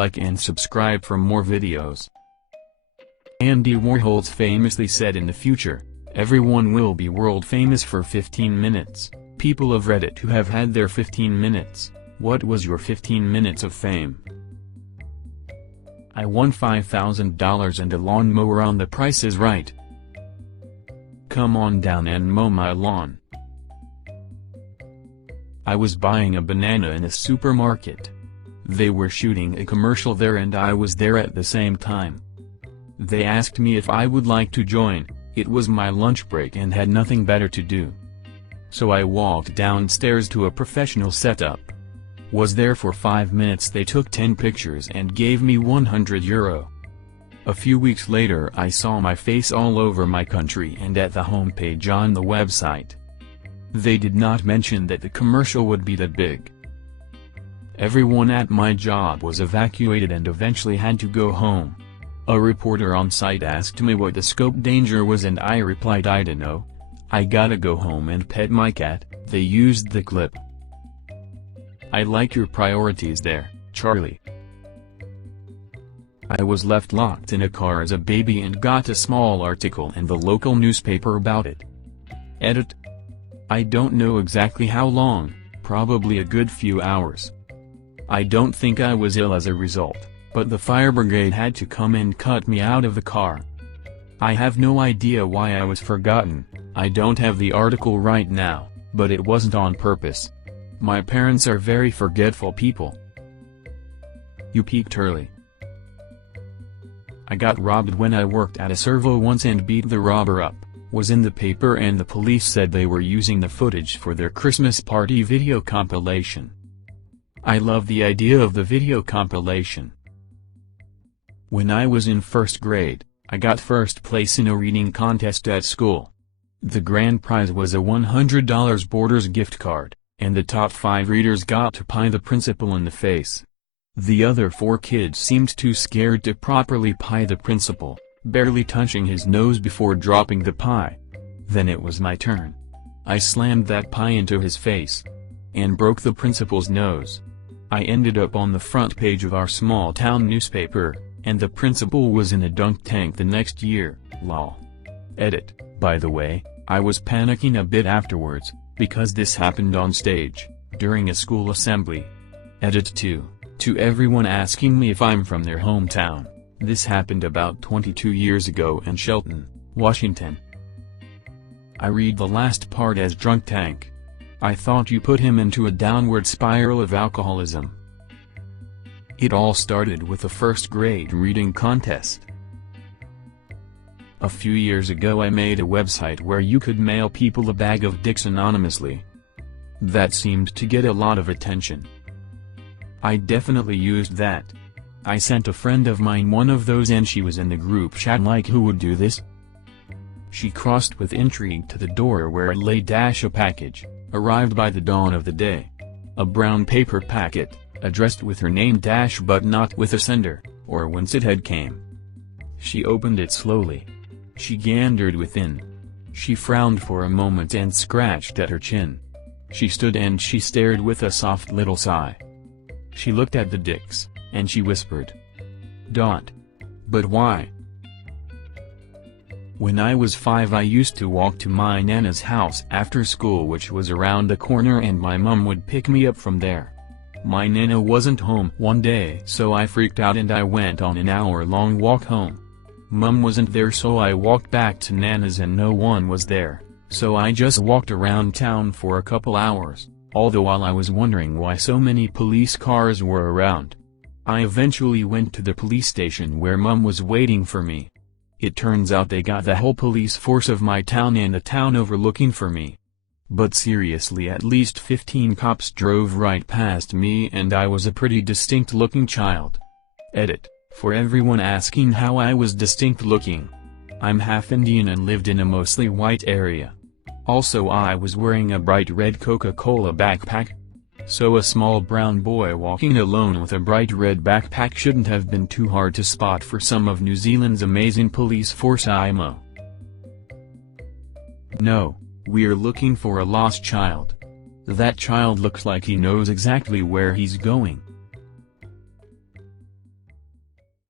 Like and subscribe for more videos. Andy Warhol famously said in the future, everyone will be world famous for 15 minutes. People of Reddit who have had their 15 minutes, what was your 15 minutes of fame? I won $5,000 and a lawnmower on The Price is Right. Come on down and mow my lawn. I was buying a banana in a supermarket. They were shooting a commercial there and I was there at the same time. They asked me if I would like to join. It was my lunch break and had nothing better to do. So I walked downstairs to a professional setup. Was there for 5 minutes. They took 10 pictures and gave me €100. A few weeks later I saw my face all over my country and at the homepage on the website. They did not mention that the commercial would be that big. Everyone at my job was evacuated and eventually had to go home. A reporter on site asked me what the scope danger was and I replied I don't know. I gotta go home and pet my cat. They used the clip. I like your priorities there, Charlie. I was left locked in a car as a baby and got a small article in the local newspaper about it. Edit. I don't know exactly how long, probably a good few hours. I don't think I was ill as a result, but the fire brigade had to come and cut me out of the car. I have no idea why I was forgotten. I don't have the article right now, but it wasn't on purpose. My parents are very forgetful people. You peaked early. I got robbed when I worked at a servo once and beat the robber up. Was in the paper and the police said they were using the footage for their Christmas party video compilation. I love the idea of the video compilation. When I was in first grade, I got first place in a reading contest at school. The grand prize was a $100 Borders gift card, and the top 5 readers got to pie the principal in the face. The other 4 kids seemed too scared to properly pie the principal, barely touching his nose before dropping the pie. Then it was my turn. I slammed that pie into his face and broke the principal's nose. I ended up on the front page of our small town newspaper, and the principal was in a dunk tank the next year, lol. Edit. By the way, I was panicking a bit afterwards, because this happened on stage, during a school assembly. Edit 2. To everyone asking me if I'm from their hometown, this happened about 22 years ago in Shelton, Washington. I read the last part as drunk tank. I thought you put him into a downward spiral of alcoholism. It all started with a first grade reading contest. A few years ago I made a website where you could mail people a bag of dicks anonymously. That seemed to get a lot of attention. I definitely used that. I sent a friend of mine one of those and she was in the group chat like who would do this? She crossed with intrigue to the door where lay a package, arrived by the dawn of the day. A brown paper packet, addressed with her name but not with a sender, or whence it had came. She opened it slowly. She gandered within. She frowned for a moment and scratched at her chin. She stood and she stared with a soft little sigh. She looked at the dicks, and she whispered. But why? When I was 5 I used to walk to my Nana's house after school, which was around the corner, and my mum would pick me up from there. My Nana wasn't home one day, so I freaked out and I went on an hour-long walk home. Mum wasn't there, so I walked back to Nana's and no one was there, so I just walked around town for a couple hours, although while I was wondering why so many police cars were around. I eventually went to the police station where Mum was waiting for me. It turns out they got the whole police force of my town and the town over looking for me. But seriously, at least 15 cops drove right past me and I was a pretty distinct looking child. Edit. For everyone asking how I was distinct looking. I'm half Indian and lived in a mostly white area. Also I was wearing a bright red Coca-Cola backpack. So a small brown boy walking alone with a bright red backpack shouldn't have been too hard to spot for some of New Zealand's amazing police force IMO. No, we're looking for a lost child. That child looks like he knows exactly where he's going.